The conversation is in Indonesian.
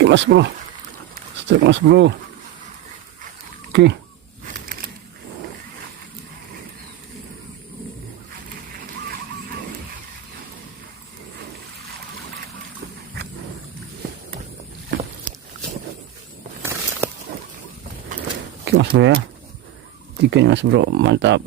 Oke mas bro, strike mas bro. Oke. Oke mas bro ya, 3 mas bro, mantap.